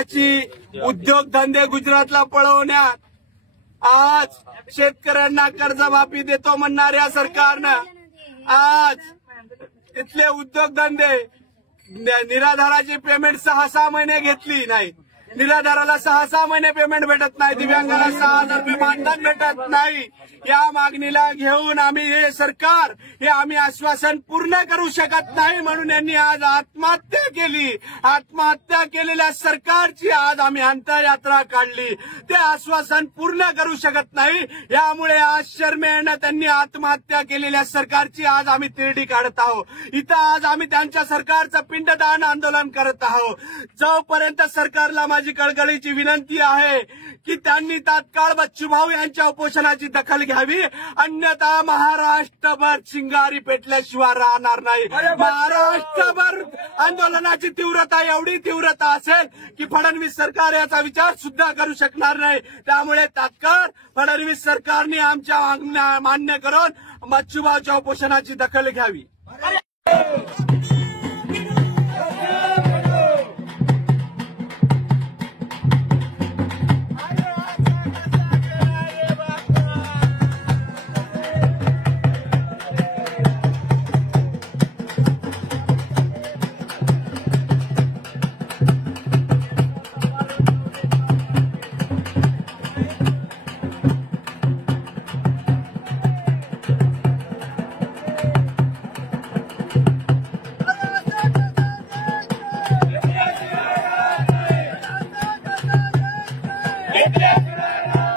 देशाची उद्योगधंदे गुजरातला पळवण्यात, आज शेतकऱ्यांना कर्जमाफी देतो म्हणणाऱ्या सरकारनं आज तिथले उद्योगधंदे निराधाराची पेमेंट 6 महिने घेतली नाही, निराधाराला 6 महिने पेमेंट भेटत नाही, दिव्यांगाला 6,000 रुपये मानधन भेटत नाही। या मागणीला घेऊन आम्ही हे सरकार हे आम्ही आश्वासन पूर्ण करू शकत नाही म्हणून यांनी आज आत्महत्या केली। आत्महत्या केलेल्या सरकारची आज आम्ही अंत्ययात्रा काढली। ते आश्वासन पूर्ण करू शकत नाही, यामुळे आज शरमेनं त्यांनी आत्महत्या केलेल्या सरकारची आज आम्ही तिरडी काढत आहोत। इथं आज आम्ही त्यांच्या सरकारचं पिंडदान आंदोलन करत आहोत। जोपर्यंत सरकारला माझी कळकळीची विनंती आहे की त्यांनी तात्काळ बच्चूभाऊ यांच्या उपोषणाची दखल घ्यावी, अन्यथा महाराष्ट्रभर चिंगारी पेटल्याशिवाय राहणार नाही। महाराष्ट्रभर आंदोलनाची तीव्रता एवढी तीव्रता असेल की फडणवीस सरकार याचा विचार सुद्धा करू शकणार नाही। त्यामुळे तात्काळ फडणवीस सरकारने आमच्या मान्य करून बच्चूभाऊच्या उपोषणाची दखल घ्यावी। Get